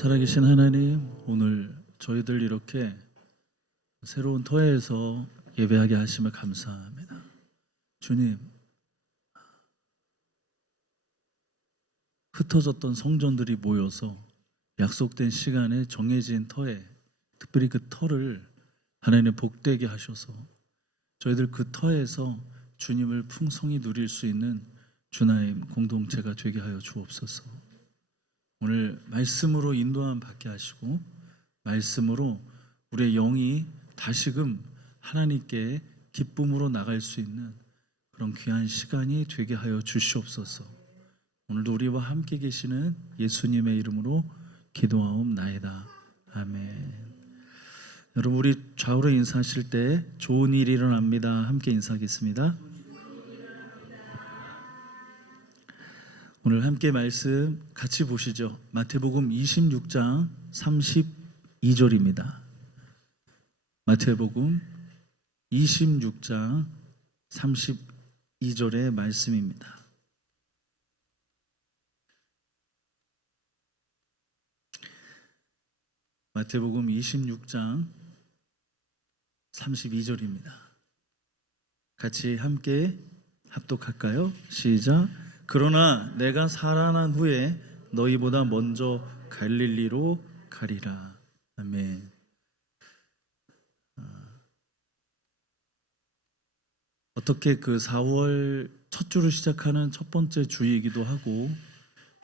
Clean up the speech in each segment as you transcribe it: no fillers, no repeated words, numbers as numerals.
살아계신 하나님, 오늘 저희들 이렇게 새로운 터에서 예배하게 하심을 감사합니다. 주님, 흩어졌던 성전들이 모여서 약속된 시간에 정해진 터에, 특별히 그 터를 하나님 복되게 하셔서 저희들 그 터에서 주님을 풍성히 누릴 수 있는 주나임 공동체가 되게 하여 주옵소서. 오늘 말씀으로 인도함 받게 하시고 말씀으로 우리의 영이 다시금 하나님께 기쁨으로 나갈 수 있는 그런 귀한 시간이 되게 하여 주시옵소서. 오늘도 우리와 함께 계시는 예수님의 이름으로 기도하옵나이다. 아멘. 여러분, 우리 좌우로 인사하실 때 좋은 일이 일어납니다. 함께 인사하겠습니다. 오늘 함께 말씀 같이 보시죠. 마태복음 26장 32절입니다. 마태복음 26장 32절의 말씀입니다. 마태복음 26장 32절입니다. 같이 함께 합독할까요? 시작. 그러나 내가 살아난 후에 너희보다 먼저 갈릴리로 가리라. 아멘. 어떻게 그 4월 첫 주를 시작하는 첫 번째 주이기도 하고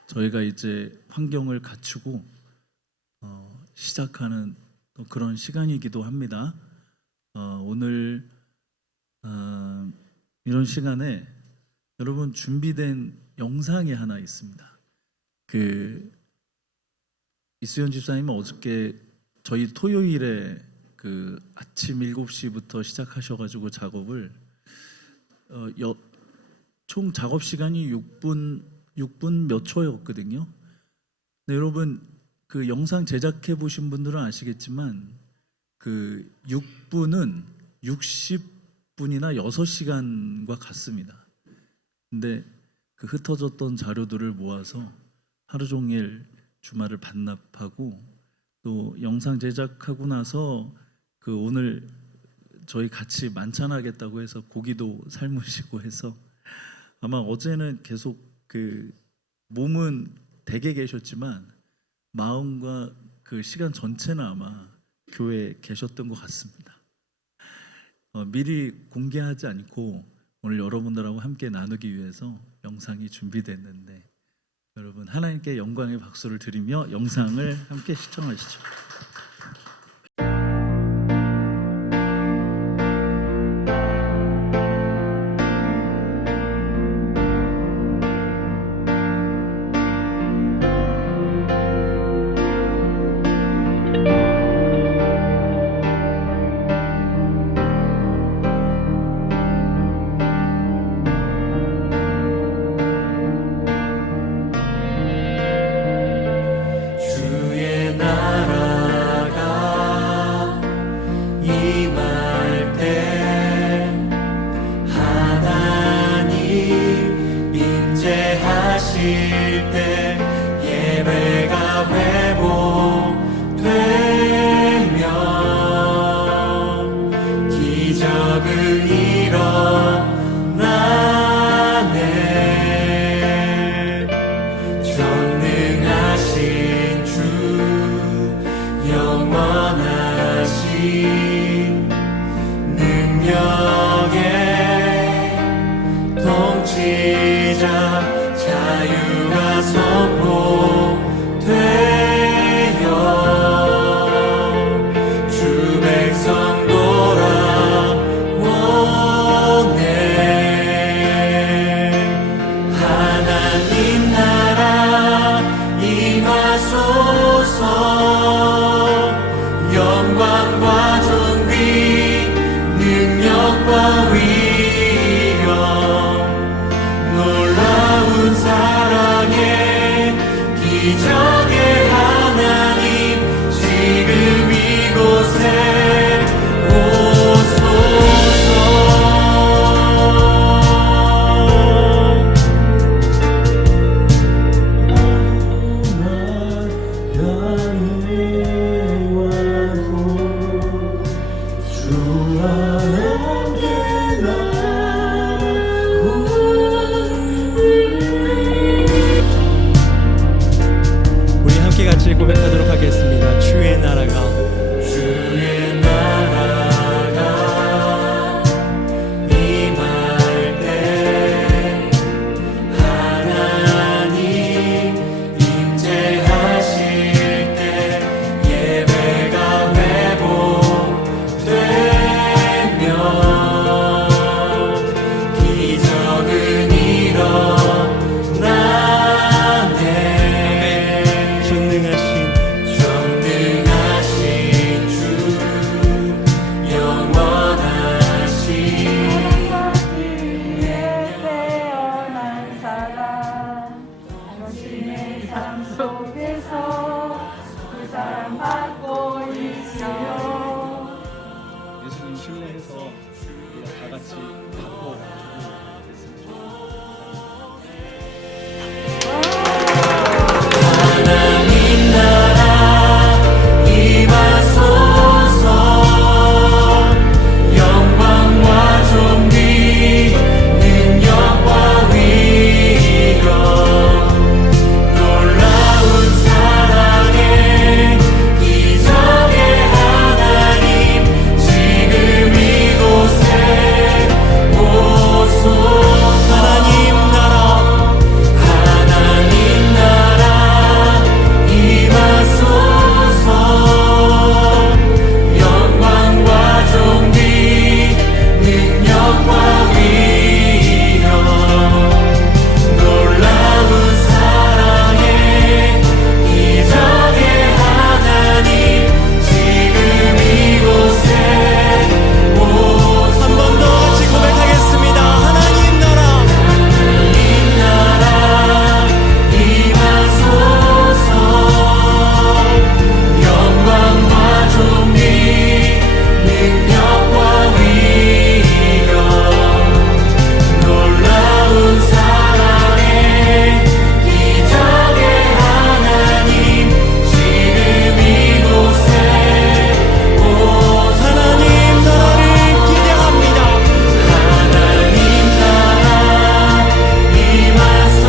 저희가 이제 환경을 갖추고 시작하는 그런 시간이기도 합니다. 오늘 이런 시간에 여러분 준비된 영상이 하나 있습니다. 이수연 집사님은 어저께 저희 토요일에 아침 7시부터 시작하셔가지고 작업을 총 작업 시간이 6분 몇 초였거든요. 네, 여러분 그 영상 제작해 보신 분들은 아시겠지만 6분은 60분이나 6시간과 같습니다. 근데 그 흩어졌던 자료들을 모아서 하루 종일 주말을 반납하고 또 영상 제작하고 나서 오늘 저희 같이 만찬하겠다고 해서 고기도 삶으시고 해서 아마 어제는 계속 몸은 댁에 계셨지만 마음과 시간 전체는 아마 교회에 계셨던 것 같습니다. 미리 공개하지 않고 오늘 여러분들하고 함께 나누기 위해서 영상이 준비됐는데 여러분 하나님께 영광의 박수를 드리며 영상을 함께 시청하시죠. 주의 나라 같이 바꿔주고 됐으면 좋겠습니다. 하나님 나라 임하소서. 영광과 존귀 능력과 위엄 놀라운 사랑의 기적의 하나님 지금 이곳에 오소서. 하나님 나라 임하소서. 영광과 존귀 능력과 위엄 놀라운 사랑의 기적의 하나님 지금 이곳에 오소서. 한 번 더 같이 고백하겠습니다. 하나님 나라 임하소서. 영광과 존귀 능력과 위엄 놀라운 사랑의 기적의 하나님 지금 이곳에 오소서. 하나님 나라를 기대합니다. 하나님 나라 임하소서.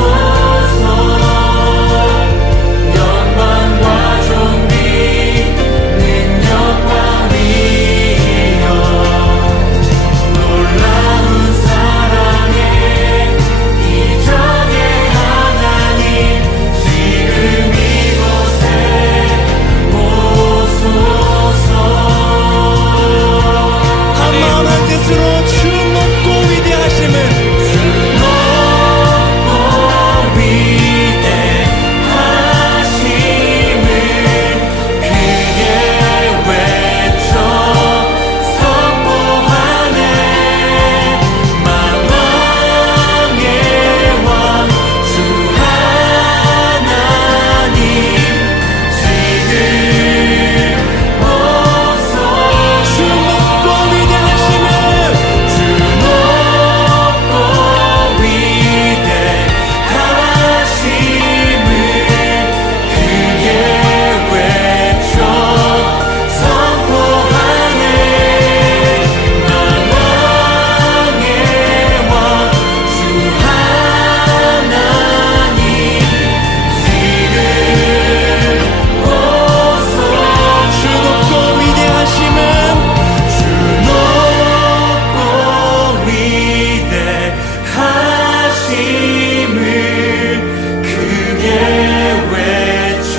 영광과 존귀 능력과 위엄 놀라운 사랑의 기적의 하나님 지금 이곳에 오소서. 한 마음 한 뜻으로 주 높고 위대하심을 크게 외쳐 선포하네. 만왕의 왕 주 하나님 지금 오소서. 주 높고 위대하심을 크게 외쳐 선포하네. 만왕의 왕 주 하나님 지금 오소서. 주 높고 위대하심은 주 높고 위대하심을 크게 외쳐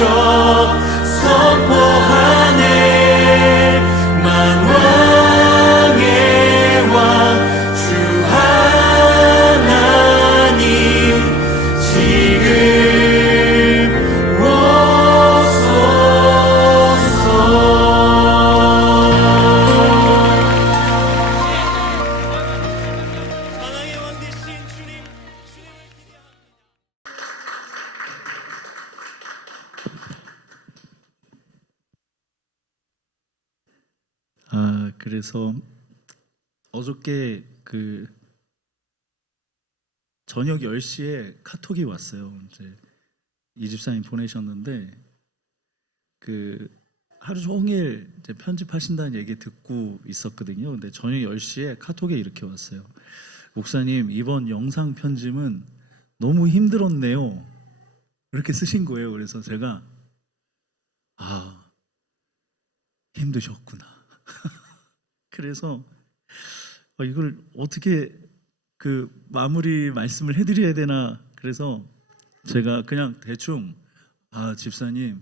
선포하네. 만왕의 왕 주 하나님 지금 오소서. 만왕의 왕 되신 주님, 주님을 기대합니다. 그래서 어저께 저녁 10시에 카톡이 왔어요. 이제 이 집사님 보내셨는데 하루 종일 이제 편집하신다는 얘기 듣고 있었거든요. 근데 저녁 10시에 카톡에 이렇게 왔어요. 목사님, 이번 영상 편집은 너무 힘들었네요. 이렇게 쓰신 거예요. 그래서 제가 힘드셨구나. 그래서 이걸 어떻게 마무리 말씀을 해드려야 되나. 그래서 제가 그냥 대충 집사님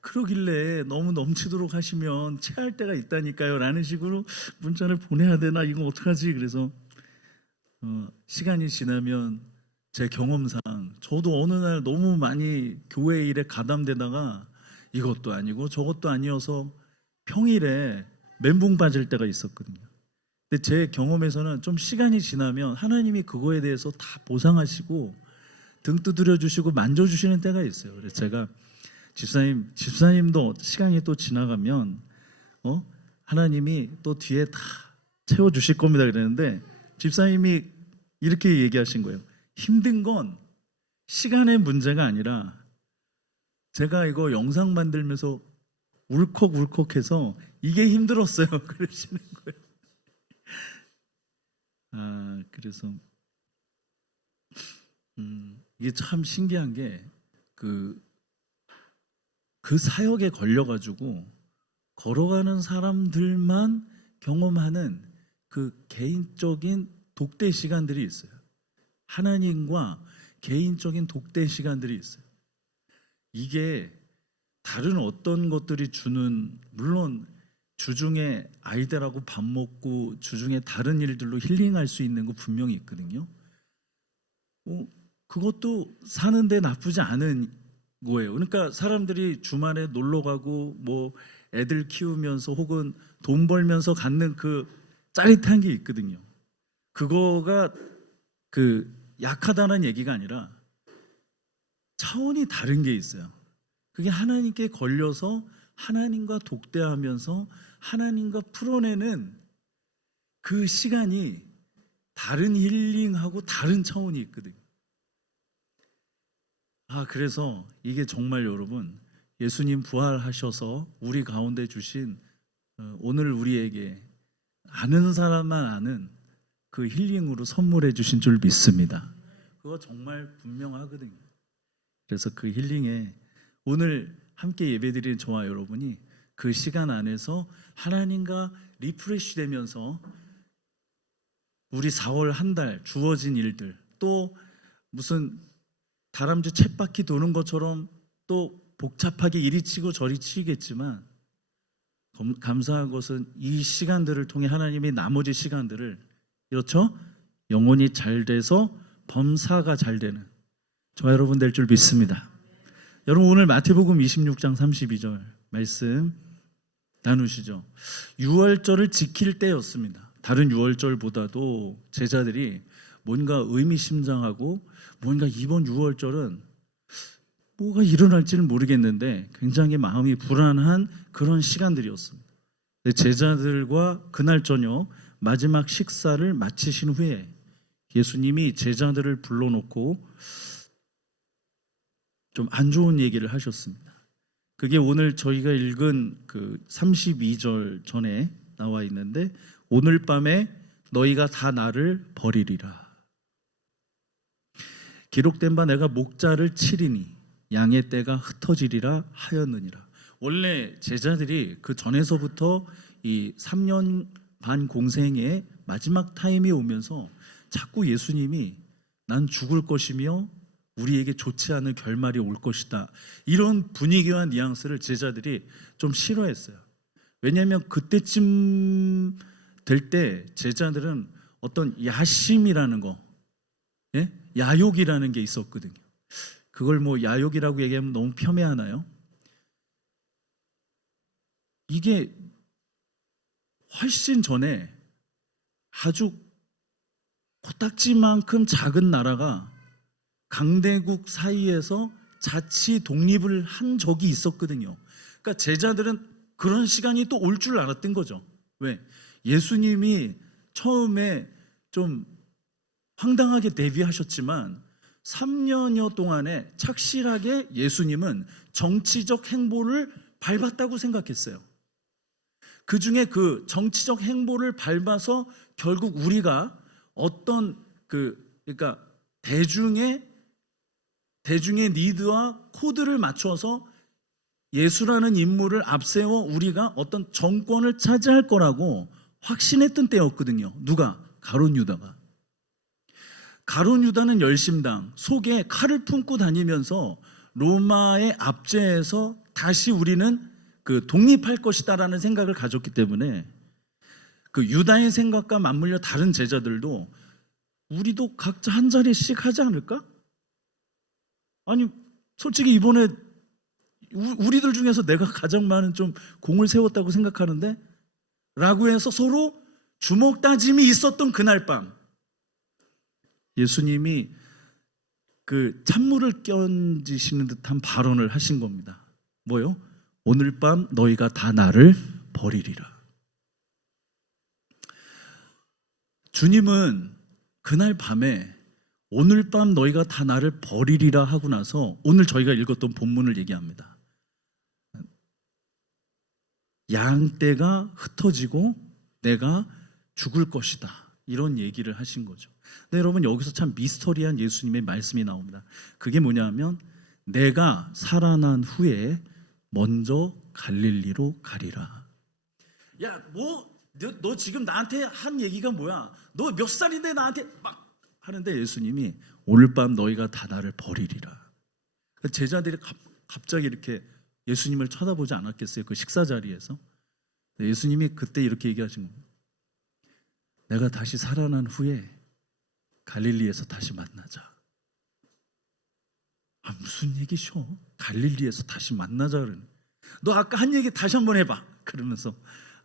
그러길래 너무 넘치도록 하시면 체할 때가 있다니까요 라는 식으로 문자를 보내야 되나, 이거 어떡하지. 그래서 시간이 지나면 제 경험상 저도 어느 날 너무 많이 교회 일에 가담되다가 이것도 아니고 저것도 아니어서 평일에 멘붕 빠질 때가 있었거든요. 근데 제 경험에서는 좀 시간이 지나면 하나님이 그거에 대해서 다 보상하시고 등 두드려 주시고 만져주시는 때가 있어요. 그래서 제가 집사님도 시간이 또 지나가면 하나님이 또 뒤에 다 채워주실 겁니다 그랬는데, 집사님이 이렇게 얘기하신 거예요. 힘든 건 시간의 문제가 아니라 제가 이거 영상 만들면서 울컥울컥해서 이게 힘들었어요. 그러시는 거예요. 그래서 이게 참 신기한 게 그 사역에 걸려가지고 걸어가는 사람들만 경험하는 그 개인적인 독대 시간들이 있어요. 하나님과 개인적인 독대 시간들이 있어요. 이게 다른 어떤 것들이 주는, 물론 주중에 아이들하고 밥 먹고 주중에 다른 일들로 힐링할 수 있는 거 분명히 있거든요. 그것도 사는데 나쁘지 않은 거예요. 그러니까 사람들이 주말에 놀러 가고 뭐 애들 키우면서 혹은 돈 벌면서 갖는 그 짜릿한 게 있거든요. 그거가 그 약하다는 얘기가 아니라 차원이 다른 게 있어요. 그게 하나님께 걸려서 하나님과 독대하면서 하나님과 풀어내는 그 시간이 다른 힐링하고 다른 차원이 있거든요. 그래서 이게 정말 여러분, 예수님 부활하셔서 우리 가운데 주신 오늘 우리에게 아는 사람만 아는 그 힐링으로 선물해 주신 줄 믿습니다. 그거 정말 분명하거든요. 그래서 그 힐링에 오늘 함께 예배드리는 저와 여러분이 그 시간 안에서 하나님과 리프레시 되면서 우리 4월 한 달 주어진 일들, 또 무슨 다람쥐 쳇바퀴 도는 것처럼 또 복잡하게 이리 치고 저리 치겠지만 감사한 것은 이 시간들을 통해 하나님이 나머지 시간들을, 그렇죠? 영혼이 잘 돼서 범사가 잘 되는 저와 여러분 될 줄 믿습니다. 여러분 오늘 마태복음 26장 32절 말씀 나누시죠. 유월절을 지킬 때였습니다. 다른 유월절보다도 제자들이 뭔가 의미심장하고 뭔가 이번 유월절은 뭐가 일어날지는 모르겠는데 굉장히 마음이 불안한 그런 시간들이었습니다. 제자들과 그날 저녁 마지막 식사를 마치신 후에 예수님이 제자들을 불러놓고 좀 안 좋은 얘기를 하셨습니다. 그게 오늘 저희가 읽은 그 32절 전에 나와 있는데, 오늘 밤에 너희가 다 나를 버리리라. 기록된 바 내가 목자를 치리니 양의 떼가 흩어지리라 하였느니라. 원래 제자들이 그 전에서부터 이 3년 반 공생의 마지막 타임이 오면서 자꾸 예수님이 난 죽을 것이며 우리에게 좋지 않은 결말이 올 것이다, 이런 분위기와 뉘앙스를 제자들이 좀 싫어했어요. 왜냐하면 그때쯤 될 때 제자들은 어떤 야심이라는 거, 야욕이라는 게 있었거든요. 그걸 뭐 야욕이라고 얘기하면 너무 폄훼하나요? 이게 훨씬 전에 아주 코딱지만큼 작은 나라가 강대국 사이에서 자치 독립을 한 적이 있었거든요. 그러니까 제자들은 그런 시간이 또 올 줄 알았던 거죠. 왜? 예수님이 처음에 좀 황당하게 데뷔하셨지만 3년여 동안에 착실하게 예수님은 정치적 행보를 밟았다고 생각했어요. 그 중에 그 정치적 행보를 밟아서 결국 우리가 어떤 그러니까 대중의 니드와 코드를 맞춰서 예수라는 인물을 앞세워 우리가 어떤 정권을 차지할 거라고 확신했던 때였거든요. 누가? 가룟 유다가. 가룟 유다는 열심당 속에 칼을 품고 다니면서 로마의 압제에서 다시 우리는 그 독립할 것이다라는 생각을 가졌기 때문에 그 유다의 생각과 맞물려 다른 제자들도 우리도 각자 한 자리씩 하지 않을까? 아니 솔직히 이번에 우리들 중에서 내가 가장 많은 좀 공을 세웠다고 생각하는데 라고 해서 서로 주먹 다짐이 있었던 그날 밤, 예수님이 그 찬물을 끼얹으시는 듯한 발언을 하신 겁니다. 뭐요? 오늘 밤 너희가 다 나를 버리리라. 주님은 그날 밤에 오늘 밤 너희가 다 나를 버리리라 하고 나서 오늘 저희가 읽었던 본문을 얘기합니다. 양떼가 흩어지고 내가 죽을 것이다, 이런 얘기를 하신 거죠. 근데 여러분, 여기서 참 미스터리한 예수님의 말씀이 나옵니다. 그게 뭐냐면 내가 살아난 후에 먼저 갈릴리로 가리라. 야, 너 지금 나한테 한 얘기가 뭐야? 너 몇 살인데 나한테 막 하는데 예수님이 오늘 밤 너희가 다 나를 버리리라. 제자들이 갑자기 이렇게 예수님을 쳐다보지 않았겠어요? 그 식사 자리에서. 예수님이 그때 이렇게 얘기하신 겁니다. 내가 다시 살아난 후에 갈릴리에서 다시 만나자. 아, 무슨 얘기셔? 갈릴리에서 다시 만나자 그러네. 너 아까 한 얘기 다시 한번 해봐. 그러면서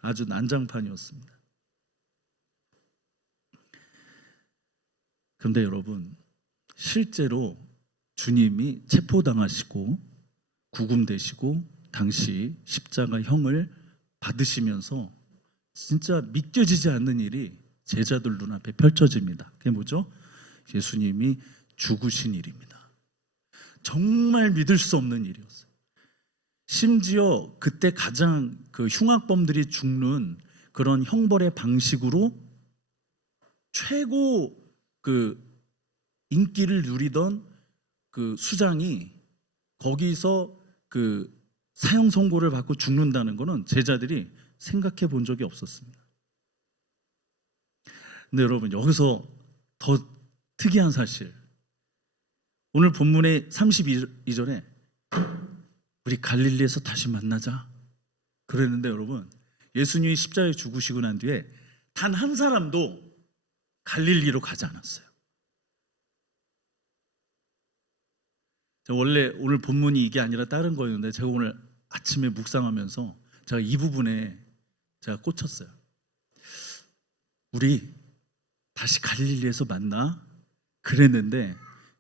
아주 난장판이었습니다. 그런데 여러분, 실제로 주님이 체포당하시고 구금되시고 당시 십자가형을 받으시면서 진짜 믿겨지지 않는 일이 제자들 눈앞에 펼쳐집니다. 그게 뭐죠? 예수님이 죽으신 일입니다. 정말 믿을 수 없는 일이었어요. 심지어 그때 가장 그 흉악범들이 죽는 그런 형벌의 방식으로 최고 그 인기를 누리던 그 수장이 거기서 그 사형 선고를 받고 죽는다는 것은 제자들이 생각해 본 적이 없었습니다. 근데 여러분, 여기서 더 특이한 사실, 오늘 본문의 32절에 우리 갈릴리에서 다시 만나자 그랬는데 여러분, 예수님이 십자가에 죽으시고 난 뒤에 단 한 사람도 갈릴리로 가지 않았어요. 원래 오늘 본문이 이게 아니라 다른 거였는데 제가 오늘 아침에 묵상하면서 제가 이 부분에 제가 꽂혔어요. 우리 다시 갈릴리에서 만나 그랬는데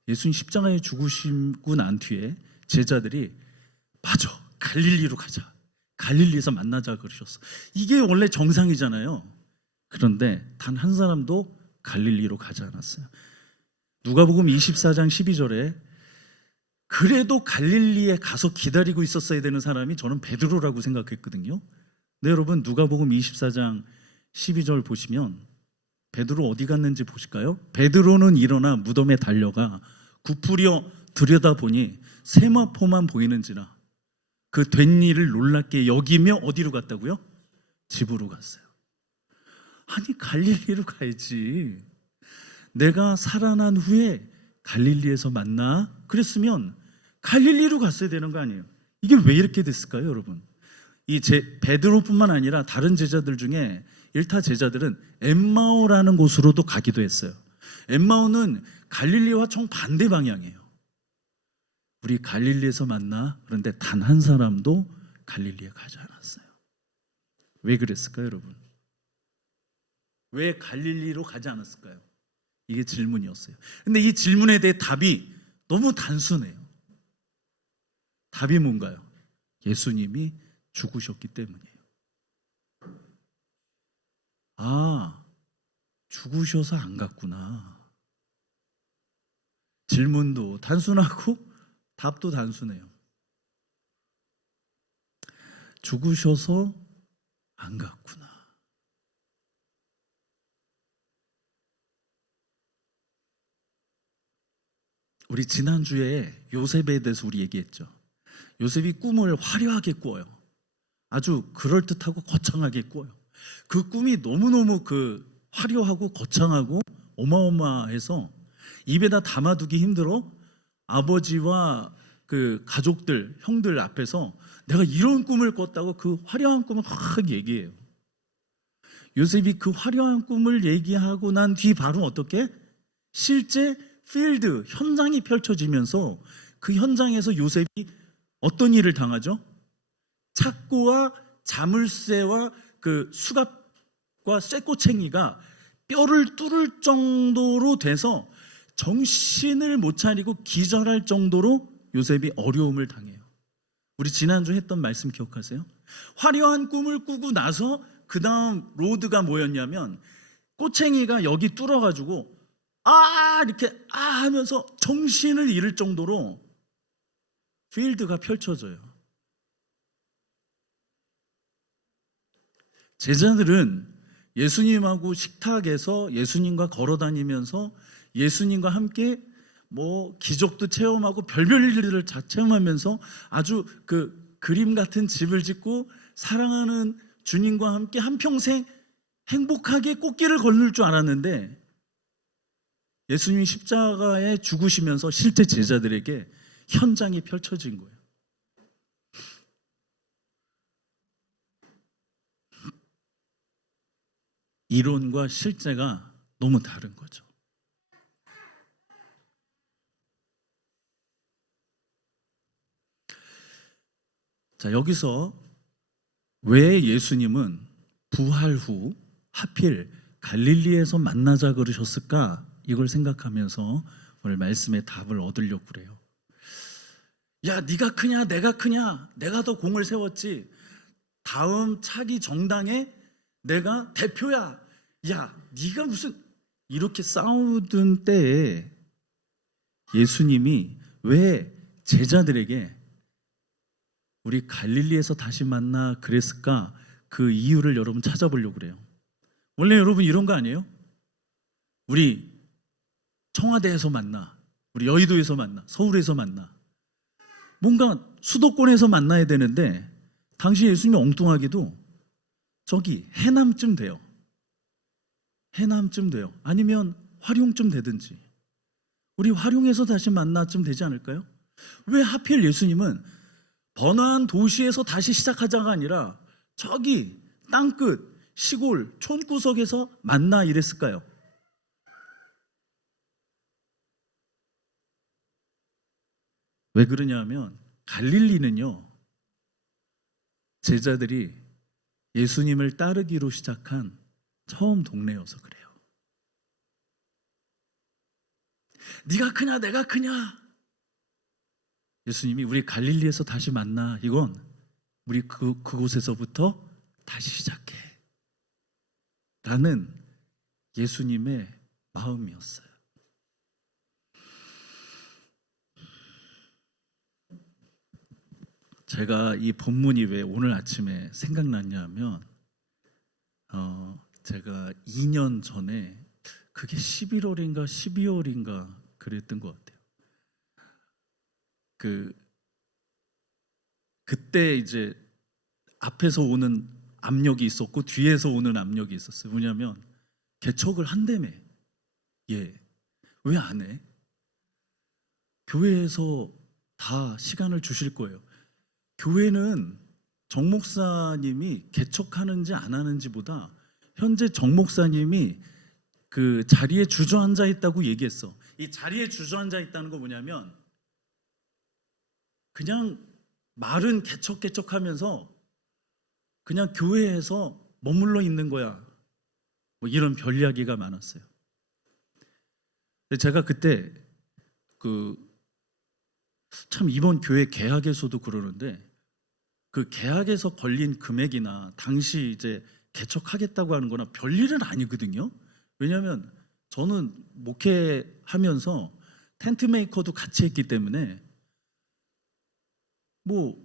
예수님 십자가에 죽으시고 난 뒤에 제자들이 맞아, 갈릴리로 가자, 갈릴리에서 만나자 그러셨어. 이게 원래 정상이잖아요. 그런데 단 한 사람도 갈릴리로 가지 않았어요. 누가복음 24장 12절에 그래도 갈릴리에 가서 기다리고 있었어야 되는 사람이 저는 베드로라고 생각했거든요. 네, 여러분, 누가복음 24장 12절 보시면 베드로 어디 갔는지 보실까요? 베드로는 일어나 무덤에 달려가 굽으려 들여다보니 세마포만 보이는지라 그 된 일을 놀랍게 여기며 어디로 갔다고요? 집으로 갔어요. 아니, 갈릴리로 가야지. 내가 살아난 후에 갈릴리에서 만나 그랬으면 갈릴리로 갔어야 되는 거 아니에요? 이게 왜 이렇게 됐을까요, 여러분? 베드로뿐만 아니라 다른 제자들 중에 일타 제자들은 엠마오라는 곳으로도 가기도 했어요. 엠마오는 갈릴리와 정반대 방향이에요. 우리 갈릴리에서 만나, 그런데 단 한 사람도 갈릴리에 가지 않았어요. 왜 그랬을까요, 여러분? 왜 갈릴리로 가지 않았을까요? 이게 질문이었어요. 근데 이 질문에 대해 답이 너무 단순해요. 답이 뭔가요? 예수님이 죽으셨기 때문이에요. 아, 죽으셔서 안 갔구나. 질문도 단순하고 답도 단순해요. 죽으셔서 안 갔구나. 우리 지난주에 요셉에 대해서 우리 얘기했죠. 요셉이 꿈을 화려하게 꾸어요. 아주 그럴듯하고 거창하게 꾸어요. 그 꿈이 너무너무 그 화려하고 거창하고 어마어마해서 입에다 담아두기 힘들어 아버지와 그 가족들, 형들 앞에서 내가 이런 꿈을 꿨다고 그 화려한 꿈을 확 얘기해요. 요셉이 그 화려한 꿈을 얘기하고 난 뒤 바로 어떻게? 실제 필드, 현장이 펼쳐지면서 그 현장에서 요셉이 어떤 일을 당하죠? 착고와 자물쇠와 그 수갑과 쇠꼬챙이가 뼈를 뚫을 정도로 돼서 정신을 못 차리고 기절할 정도로 요셉이 어려움을 당해요. 우리 지난주 했던 말씀 기억하세요? 화려한 꿈을 꾸고 나서 그 다음 로드가 뭐였냐면 꼬챙이가 여기 뚫어가지고 이렇게 하면서 정신을 잃을 정도로 필드가 펼쳐져요. 제자들은 예수님하고 식탁에서 예수님과 걸어 다니면서 예수님과 함께 뭐 기적도 체험하고 별별 일들을 다 체험하면서 아주 그 그림 같은 집을 짓고 사랑하는 주님과 함께 한평생 행복하게 꽃길을 걸을 줄 알았는데, 예수님이 십자가에 죽으시면서 실제 제자들에게 현장이 펼쳐진 거예요. 이론과 실제가 너무 다른 거죠. 자, 여기서 왜 예수님은 부활 후 하필 갈릴리에서 만나자 그러셨을까? 이걸 생각하면서 오늘 말씀의 답을 얻으려고 그래요. 야, 네가 크냐 내가 크냐, 내가 더 공을 세웠지, 다음 차기 정당에 내가 대표야, 야 네가 무슨, 이렇게 싸우던 때에 예수님이 왜 제자들에게 우리 갈릴리에서 다시 만나 그랬을까? 그 이유를 여러분 찾아보려고 그래요. 원래 여러분 이런 거 아니에요? 우리 청와대에서 만나, 우리 여의도에서 만나, 서울에서 만나, 뭔가 수도권에서 만나야 되는데 당시 예수님이 엉뚱하게도 저기 해남쯤 돼요. 해남쯤 돼요. 아니면 화룡쯤 되든지, 우리 화룡에서 다시 만나쯤 되지 않을까요? 왜 하필 예수님은 번화한 도시에서 다시 시작하자가 아니라 저기 땅끝 시골 촌구석에서 만나 이랬을까요? 왜 그러냐면 갈릴리는요, 제자들이 예수님을 따르기로 시작한 처음 동네여서 그래요. 네가 크냐 내가 크냐, 예수님이 우리 갈릴리에서 다시 만나, 이건 우리 그곳에서부터 다시 시작해 라는 예수님의 마음이었어요. 제가 이 본문이 왜 오늘 아침에 생각났냐면, 제가 2년 전에, 그게 11월인가 12월인가 그랬던 것 같아요. 그때 이제 앞에서 오는 압력이 있었고 뒤에서 오는 압력이 있었어요. 뭐냐면 개척을 한다며. 왜 안 해? 교회에서 다 시간을 주실 거예요. 교회는 정 목사님이 개척하는지 안 하는지보다 현재 정 목사님이 그 자리에 주저앉아 있다고 얘기했어. 이 자리에 주저앉아 있다는 거 뭐냐면, 그냥 말은 개척하면서 그냥 교회에서 머물러 있는 거야. 뭐 이런 별 이야기가 많았어요. 제가 그때 참 이번 교회 개학에서도 그러는데, 그 개학에서 걸린 금액이나 당시 이제 개척하겠다고 하는 거나 별일은 아니거든요. 왜냐하면 저는 목회하면서 텐트 메이커도 같이 했기 때문에 뭐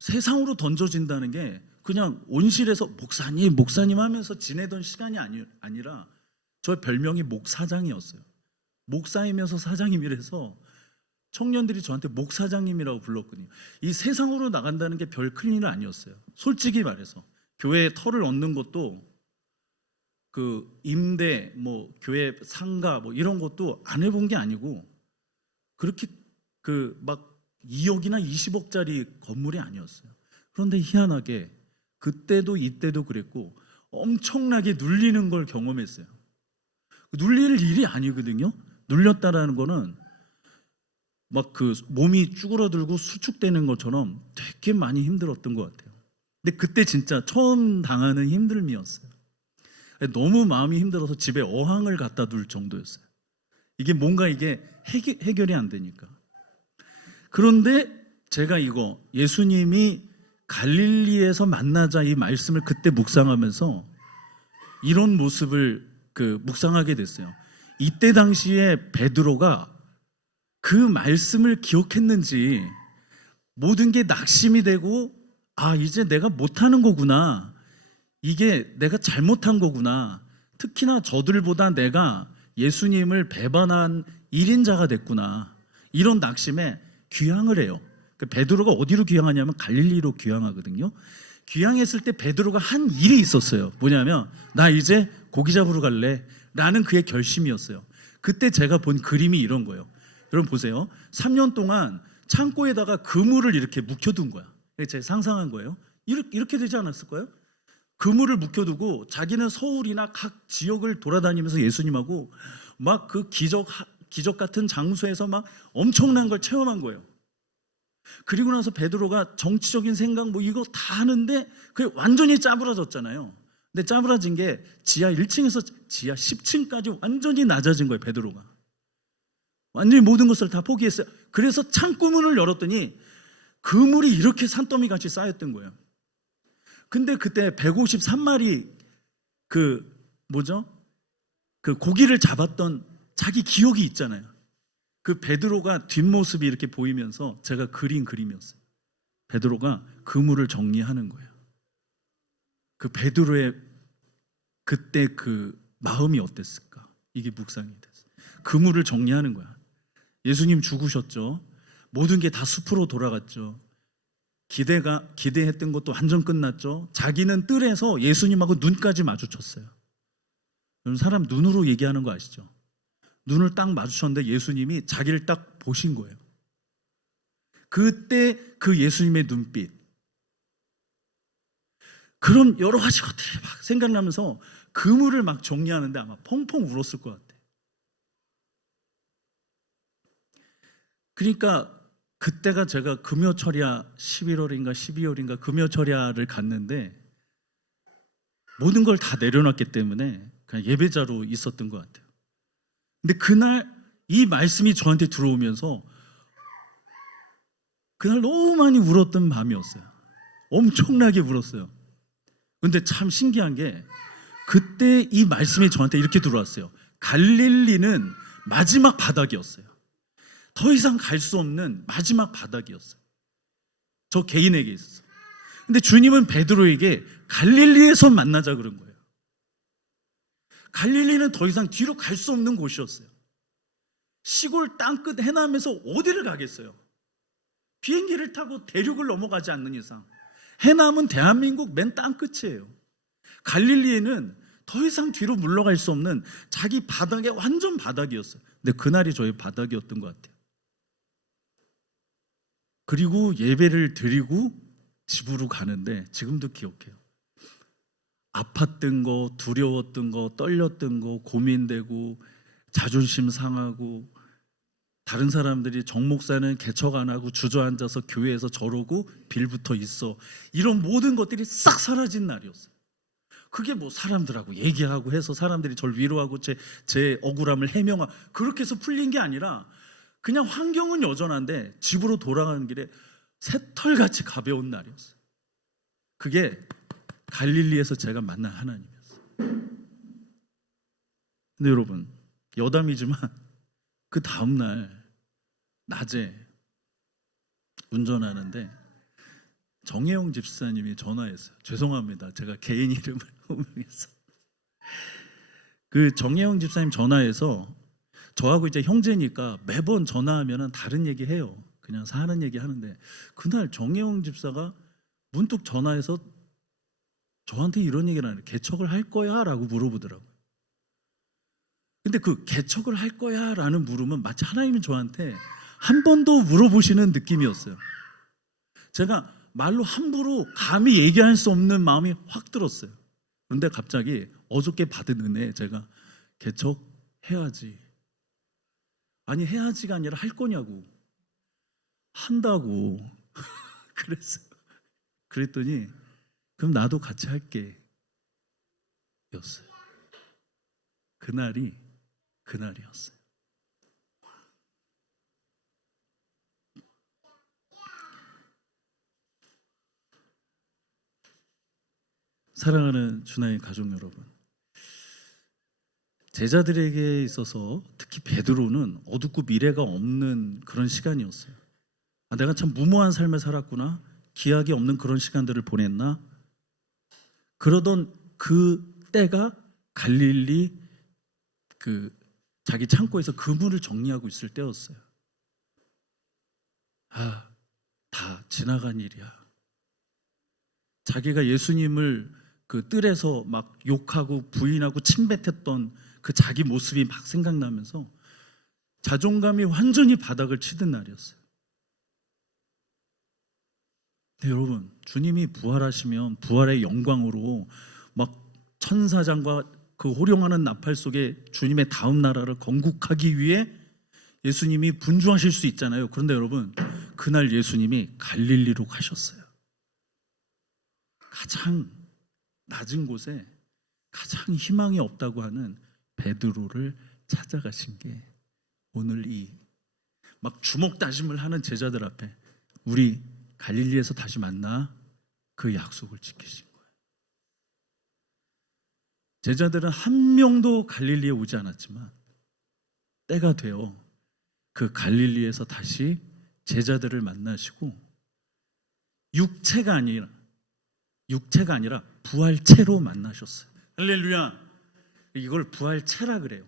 세상으로 던져진다는 게 그냥 온실에서 목사님 하면서 지내던 시간이 아니라 저 별명이 목사장이었어요. 목사이면서 사장님이라서 청년들이 저한테 목사장님이라고 불렀거든요. 이 세상으로 나간다는 게 별 큰 일은 아니었어요. 솔직히 말해서 교회에 터를 얻는 것도, 그 임대, 뭐 교회 상가 뭐 이런 것도 안 해본 게 아니고, 그렇게 그 막 2억이나 20억짜리 건물이 아니었어요. 그런데 희한하게 그때도 이때도 그랬고 엄청나게 눌리는 걸 경험했어요. 눌릴 일이 아니거든요. 눌렸다라는 거는 막 그 몸이 쭈그러들고 수축되는 것처럼 되게 많이 힘들었던 것 같아요. 근데 그때 진짜 처음 당하는 힘듦이었어요. 너무 마음이 힘들어서 집에 어항을 갖다 둘 정도였어요. 이게 뭔가 이게 해결이 안 되니까. 그런데 제가 이거 예수님이 갈릴리에서 만나자 이 말씀을 그때 묵상하면서 이런 모습을 묵상하게 됐어요. 이때 당시에 베드로가 그 말씀을 기억했는지 모든 게 낙심이 되고, 아, 이제 내가 못하는 거구나, 이게 내가 잘못한 거구나, 특히나 저들보다 내가 예수님을 배반한 1인자가 됐구나, 이런 낙심에 귀향을 해요. 베드로가 어디로 귀향하냐면 갈릴리로 귀향하거든요. 귀향했을 때 베드로가 한 일이 있었어요. 뭐냐면, 나 이제 고기 잡으러 갈래 라는 그의 결심이었어요. 그때 제가 본 그림이 이런 거예요. 여러분 보세요. 3년 동안 창고에다가 그물을 이렇게 묵혀둔 거야. 제가 상상한 거예요. 이렇게 되지 않았을까요? 그물을 묵혀두고 자기는 서울이나 각 지역을 돌아다니면서 예수님하고 막 그 기적 같은 장소에서 막 엄청난 걸 체험한 거예요. 그리고 나서 베드로가 정치적인 생각 뭐 이거 다 하는데 그게 완전히 짜부라졌잖아요. 근데 짜부라진 게 지하 1층에서 지하 10층까지 완전히 낮아진 거예요. 베드로가 완전히 모든 것을 다 포기했어요. 그래서 창구문을 열었더니 그물이 이렇게 산더미 같이 쌓였던 거예요. 근데 그때 153마리 그 고기를 잡았던 자기 기억이 있잖아요. 그 베드로가 뒷모습이 이렇게 보이면서 제가 그린 그림이었어요. 베드로가 그물을 정리하는 거예요. 그 베드로의 그때 그 마음이 어땠을까? 이게 묵상이 됐어요. 그물을 정리하는 거야. 예수님 죽으셨죠. 모든 게 다 숲으로 돌아갔죠. 기대했던 것도 완전 끝났죠. 자기는 뜰에서 예수님하고 눈까지 마주쳤어요. 여러분, 사람 눈으로 얘기하는 거 아시죠? 눈을 딱 마주쳤는데 예수님이 자기를 딱 보신 거예요. 그때 그 예수님의 눈빛, 그런 여러 가지 것들이 막 생각나면서 그물을 막 정리하는데 아마 펑펑 울었을 것 같아요. 그러니까 그때가 제가 금요철야 11월인가 12월인가 금요철야를 갔는데 모든 걸 다 내려놨기 때문에 그냥 예배자로 있었던 것 같아요. 근데 그날 이 말씀이 저한테 들어오면서 그날 너무 많이 울었던 밤이었어요. 엄청나게 울었어요. 근데 참 신기한 게 그때 이 말씀이 저한테 이렇게 들어왔어요. 갈릴리는 마지막 바닥이었어요. 더 이상 갈 수 없는 마지막 바닥이었어요. 저 개인에게 있었어요. 근데 주님은 베드로에게 갈릴리에서 만나자 그런 거예요. 갈릴리는 더 이상 뒤로 갈 수 없는 곳이었어요. 시골 땅끝 해남에서 어디를 가겠어요? 비행기를 타고 대륙을 넘어가지 않는 이상 해남은 대한민국 맨 땅끝이에요. 갈릴리에는 더 이상 뒤로 물러갈 수 없는 자기 바닥의 완전 바닥이었어요. 근데 그날이 저희 바닥이었던 것 같아요. 그리고 예배를 드리고 집으로 가는데 지금도 기억해요. 아팠던 거, 두려웠던 거, 떨렸던 거, 고민되고 자존심 상하고 다른 사람들이 정 목사는 개척 안 하고 주저앉아서 교회에서 저러고 빌붙어 있어, 이런 모든 것들이 싹 사라진 날이었어요. 그게 뭐 사람들하고 얘기하고 해서 사람들이 저를 위로하고 제 억울함을 해명하고 그렇게 해서 풀린 게 아니라 그냥 환경은 여전한데 집으로 돌아가는 길에 새털같이 가벼운 날이었어요. 그게 갈릴리에서 제가 만난 하나님이었어요. 근데 여러분, 여담이지만 그 다음날 낮에 운전하는데 정혜영 집사님이 전화했어요. 죄송합니다, 제가 개인 이름을 호명해서. 그 정혜영 집사님 전화해서 저하고 이제 형제니까 매번 전화하면 다른 얘기 해요. 그냥 사는 얘기 하는데 그날 정혜영 집사가 문득 전화해서 저한테 이런 얘기를 하는, 개척을 할 거야? 라고 물어보더라고요. 근데 그 개척을 할 거야? 라는 물음은 마치 하나님이 저한테 한 번 더 물어보시는 느낌이었어요. 제가 말로 함부로 감히 얘기할 수 없는 마음이 확 들었어요. 그런데 갑자기 어저께 받은 은혜에 제가 개척해야지. 아니, 해야지가 아니라 할 거냐고. 한다고. 그랬어요. 그랬더니 그럼 나도 같이 할게 였어요. 그날이었어요. 사랑하는 주나의 가족 여러분, 제자들에게 있어서 특히 베드로는 어둡고 미래가 없는 그런 시간이었어요. 내가 참 무모한 삶을 살았구나, 기약이 없는 그런 시간들을 보냈나, 그러던 그 때가 갈릴리 그 자기 창고에서 그물을 정리하고 있을 때였어요. 다 지나간 일이야. 자기가 예수님을 그 뜰에서 막 욕하고 부인하고 침뱉었던 그 자기 모습이 막 생각나면서 자존감이 완전히 바닥을 치던 날이었어요. 근데 여러분, 주님이 부활하시면 부활의 영광으로 막 천사장과 그 호령하는 나팔 속에 주님의 다음 나라를 건국하기 위해 예수님이 분주하실 수 있잖아요. 그런데 여러분, 그날 예수님이 갈릴리로 가셨어요. 가장 낮은 곳에 가장 희망이 없다고 하는 베드로를 찾아가신 게 오늘 이 막 주먹 다짐을 하는 제자들 앞에 우리 갈릴리에서 다시 만나, 그 약속을 지키신 거예요. 제자들은 한 명도 갈릴리에 오지 않았지만 때가 되어 그 갈릴리에서 다시 제자들을 만나시고 육체가 아니라 부활체로 만나셨어요. 할렐루야. 이걸 부활체라 그래요.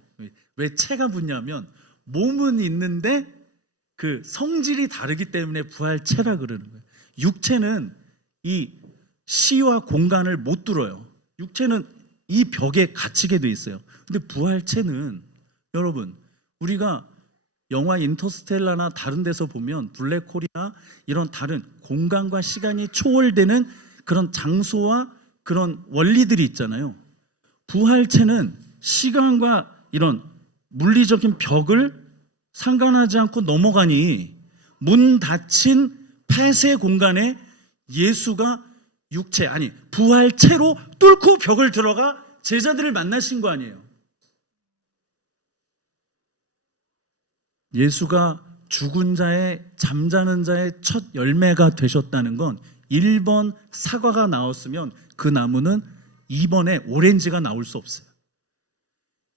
왜 체가 붙냐면 몸은 있는데 그 성질이 다르기 때문에 부활체라 그러는 거예요. 육체는 이 시와 공간을 못 뚫어요. 육체는 이 벽에 갇히게 돼 있어요. 근데 부활체는 여러분, 우리가 영화 인터스텔라나 다른 데서 보면 블랙홀이나 이런 다른 공간과 시간이 초월되는 그런 장소와 그런 원리들이 있잖아요. 부활체는 시간과 이런 물리적인 벽을 상관하지 않고 넘어가니 문 닫힌 폐쇄 공간에 예수가 부활체로 뚫고 벽을 들어가 제자들을 만나신 거 아니에요. 예수가 죽은 자의, 잠자는 자의 첫 열매가 되셨다는 건 1번 사과가 나왔으면 그 나무는 2번에 오렌지가 나올 수 없어요.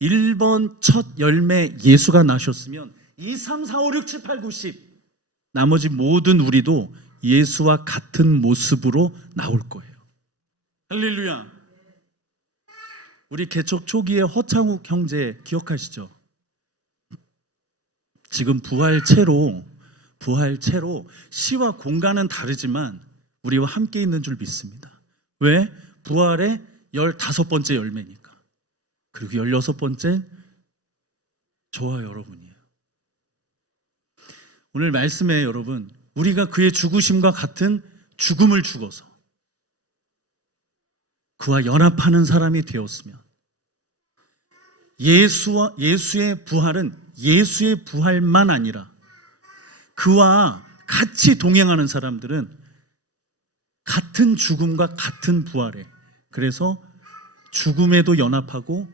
1번 첫 열매 예수가 나셨으면 2, 3, 4, 5, 6, 7, 8, 9, 10 나머지 모든 우리도 예수와 같은 모습으로 나올 거예요. 할렐루야. 우리 개척 초기에 허창욱 형제 기억하시죠? 지금 부활체로 시와 공간은 다르지만 우리와 함께 있는 줄 믿습니다. 왜? 부활의 15번째 열매니까. 그리고 16번째 저와 여러분이에요. 오늘 말씀에 여러분, 우리가 그의 죽으심과 같은 죽음을 죽어서 그와 연합하는 사람이 되었으면, 예수의 부활은 예수의 부활만 아니라 그와 같이 동행하는 사람들은 같은 죽음과 같은 부활에, 그래서 죽음에도 연합하고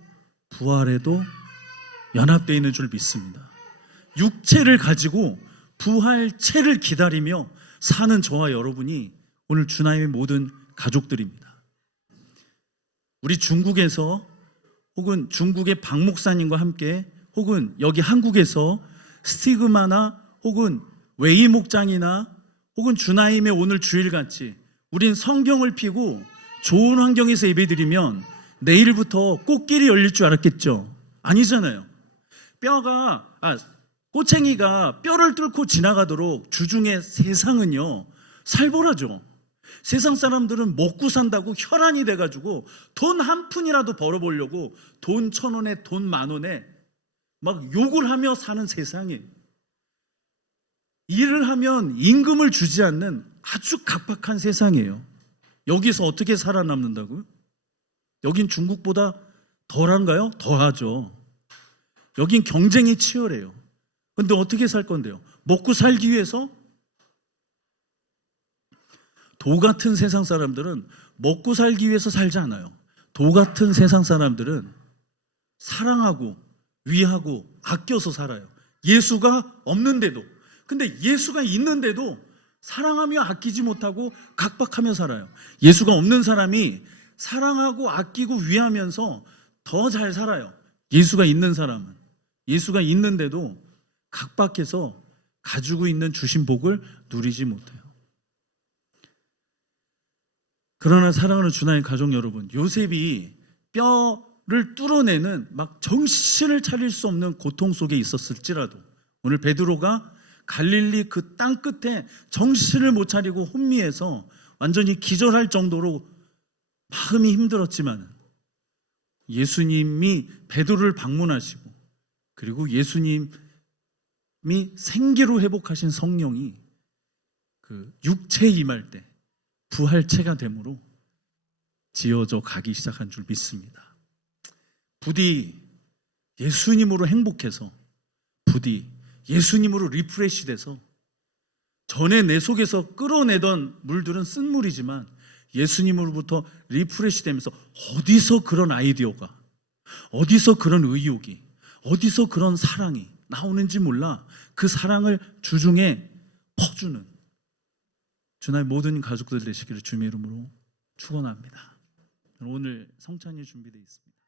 부활에도 연합되어 있는 줄 믿습니다. 육체를 가지고 부활체를 기다리며 사는 저와 여러분이 오늘 주나님의 모든 가족들입니다. 우리 중국에서 혹은 중국의 박 목사님과 함께 혹은 여기 한국에서 스티그마나 혹은 웨이 목장이나 혹은 주나임의 오늘 주일같이 우린 성경을 피고 좋은 환경에서 예배드리면 내일부터 꽃길이 열릴 줄 알았겠죠? 아니잖아요. 꼬챙이가 뼈를 뚫고 지나가도록 주중에 세상은요 살벌하죠. 세상 사람들은 먹고 산다고 혈안이 돼가지고 돈 한 푼이라도 벌어보려고 돈 1,000원에 돈 10,000원에 막 욕을 하며 사는 세상이에요. 일을 하면 임금을 주지 않는 아주 각박한 세상이에요. 여기서 어떻게 살아남는다고요? 여긴 중국보다 덜한가요? 더하죠. 여긴 경쟁이 치열해요. 근데 어떻게 살 건데요? 먹고 살기 위해서? 도 같은 세상 사람들은 먹고 살기 위해서 살지 않아요. 도 같은 세상 사람들은 사랑하고 위하고 아껴서 살아요. 예수가 없는데도. 근데 예수가 있는데도 사랑하며 아끼지 못하고 각박하며 살아요. 예수가 없는 사람이 사랑하고 아끼고 위하면서 더 잘 살아요. 예수가 있는 사람은 예수가 있는데도 각박해서 가지고 있는 주신 복을 누리지 못해요. 그러나 사랑하는 주나의 가족 여러분, 요셉이 뼈를 뚫어내는 막 정신을 차릴 수 없는 고통 속에 있었을지라도 오늘 베드로가 갈릴리 그 땅 끝에 정신을 못 차리고 혼미해서 완전히 기절할 정도로 마음이 힘들었지만 예수님이 베드로를 방문하시고 그리고 예수님이 생기로 회복하신 성령이 그 육체에 임할 때 부활체가 되므로 지어져 가기 시작한 줄 믿습니다. 부디 예수님으로 행복해서 부디 예수님으로 리프레시 돼서 전에 내 속에서 끌어내던 물들은 쓴 물이지만 예수님으로부터 리프레시 되면서 어디서 그런 아이디어가, 어디서 그런 의욕이, 어디서 그런 사랑이 나오는지 몰라 그 사랑을 주중에 퍼주는 주나의 모든 가족들 되시기를 주님의 이름으로 축원합니다. 오늘 성찬이 준비되어 있습니다.